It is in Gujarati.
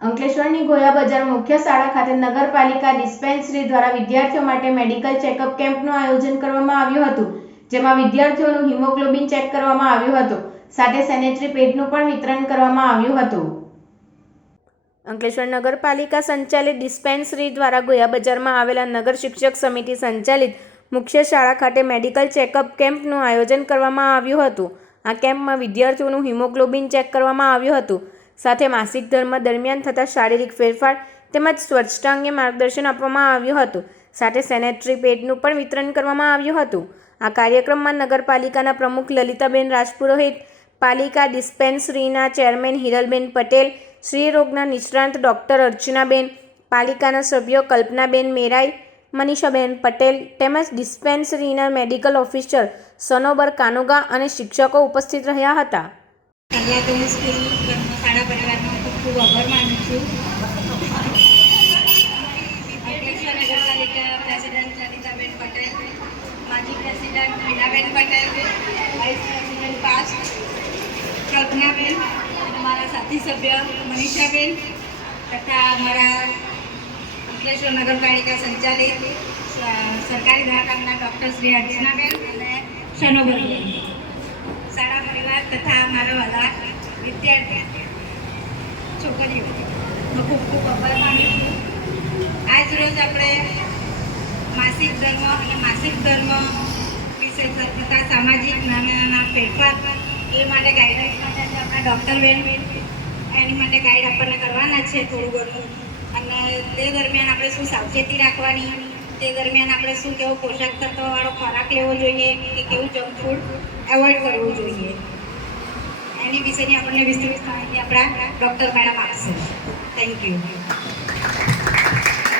અંકલેશ્વરની ગોયા બજાર મુખ્ય શાળા ખાતે નગરપાલિકા ડિસ્પેન્સરી દ્વારા વિદ્યાર્થીઓ માટે મેડિકલ ચેકઅપ કેમ્પનું આયોજન કરવામાં આવ્યું હતું, જેમાં વિદ્યાર્થીઓનું હિમોગ્લોબિન ચેક કરવામાં આવ્યું હતું, સાથે સેનેટરી પેડનું પણ વિતરણ કરવામાં આવ્યું હતું. અંકલેશ્વર નગરપાલિકા સંચાલિત ડિસ્પેન્સરી દ્વારા ગોયા બજારમાં આવેલા નગર શિક્ષક સમિતિ સંચાલિત મુખ્ય શાળા ખાતે મેડિકલ ચેકઅપ કેમ્પનું આયોજન કરવામાં આવ્યું હતું. આ કેમ્પમાં વિદ્યાર્થીઓનું હિમોગ્લોબિન ચેક કરવામાં આવ્યું હતું, સાથે માસિક ધર્મ દરમિયાન થતા શારીરિક ફેરફાર તેમજ સ્વચ્છતા અંગે માર્ગદર્શન આપવામાં આવ્યું હતું, સાથે સેનેટરી પેડનું પણ વિતરણ કરવામાં આવ્યું હતું. આ કાર્યક્રમમાં નગરપાલિકાના પ્રમુખ લલિતાબેન રાજપુરોહિત, પાલિકા ડિસ્પેન્સરીના ચેરમેન હિરલબેન પટેલ, શ્રી રોગના નિષ્ણાંત ડૉક્ટર અર્ચનાબેન, પાલિકાના સભ્યો કલ્પનાબેન મેરાઈ, મનીષાબેન પટેલ તેમજ ડિસ્પેન્સરીના મેડિકલ ઓફિસર સનોબર કાનુગા અને શિક્ષકો ઉપસ્થિત રહ્યા હતા. પહેલાં તો હું શાળા પરિવારનો ખૂબ ખૂબ આભાર માનું છું. અંકલેશ્વર નગરપાલિકા પ્રેસિડેન્ટ લલિતાબેન પટેલ, માજી president Minaben Patel, vice president past Kalpanaben, અમારા સાથી સભ્ય મનીષાબેન તથા અમારા અંકલેશ્વર નગરપાલિકા સંચાલિત સરકારી દવાખાનાના ડૉક્ટર શ્રી અર્ચનાબેન અને શનોબરબેન, શાળા પરિવાર તથા મારા વાલા વિદ્યાર્થી છોકરીઓનો ખૂબ ખૂબ આભાર માનું છું. આજ રોજ આપણે માસિક ધર્મ અને માસિક ધર્મ વિશે થતા સામાજિક નાના નાના ફેરફાર એ માટે ગાઈડન્સ માટે આપણા ડૉક્ટર બેન એની માટે ગાઈડ આપણને કરવાના છે થોડું ઘણું, અને તે દરમિયાન આપણે શું સાવચેતી રાખવાની, તે દરમિયાન આપણે શું કેવો પોષક તત્વવાળો ખોરાક લેવો જોઈએ કે કેવું જંક ફૂડ એવોઇડ કરવું જોઈએ, એની વિશેની આપણને વિસ્તૃત માહિતી આપણા ડૉક્ટર મેડમ આપશે. Thank you.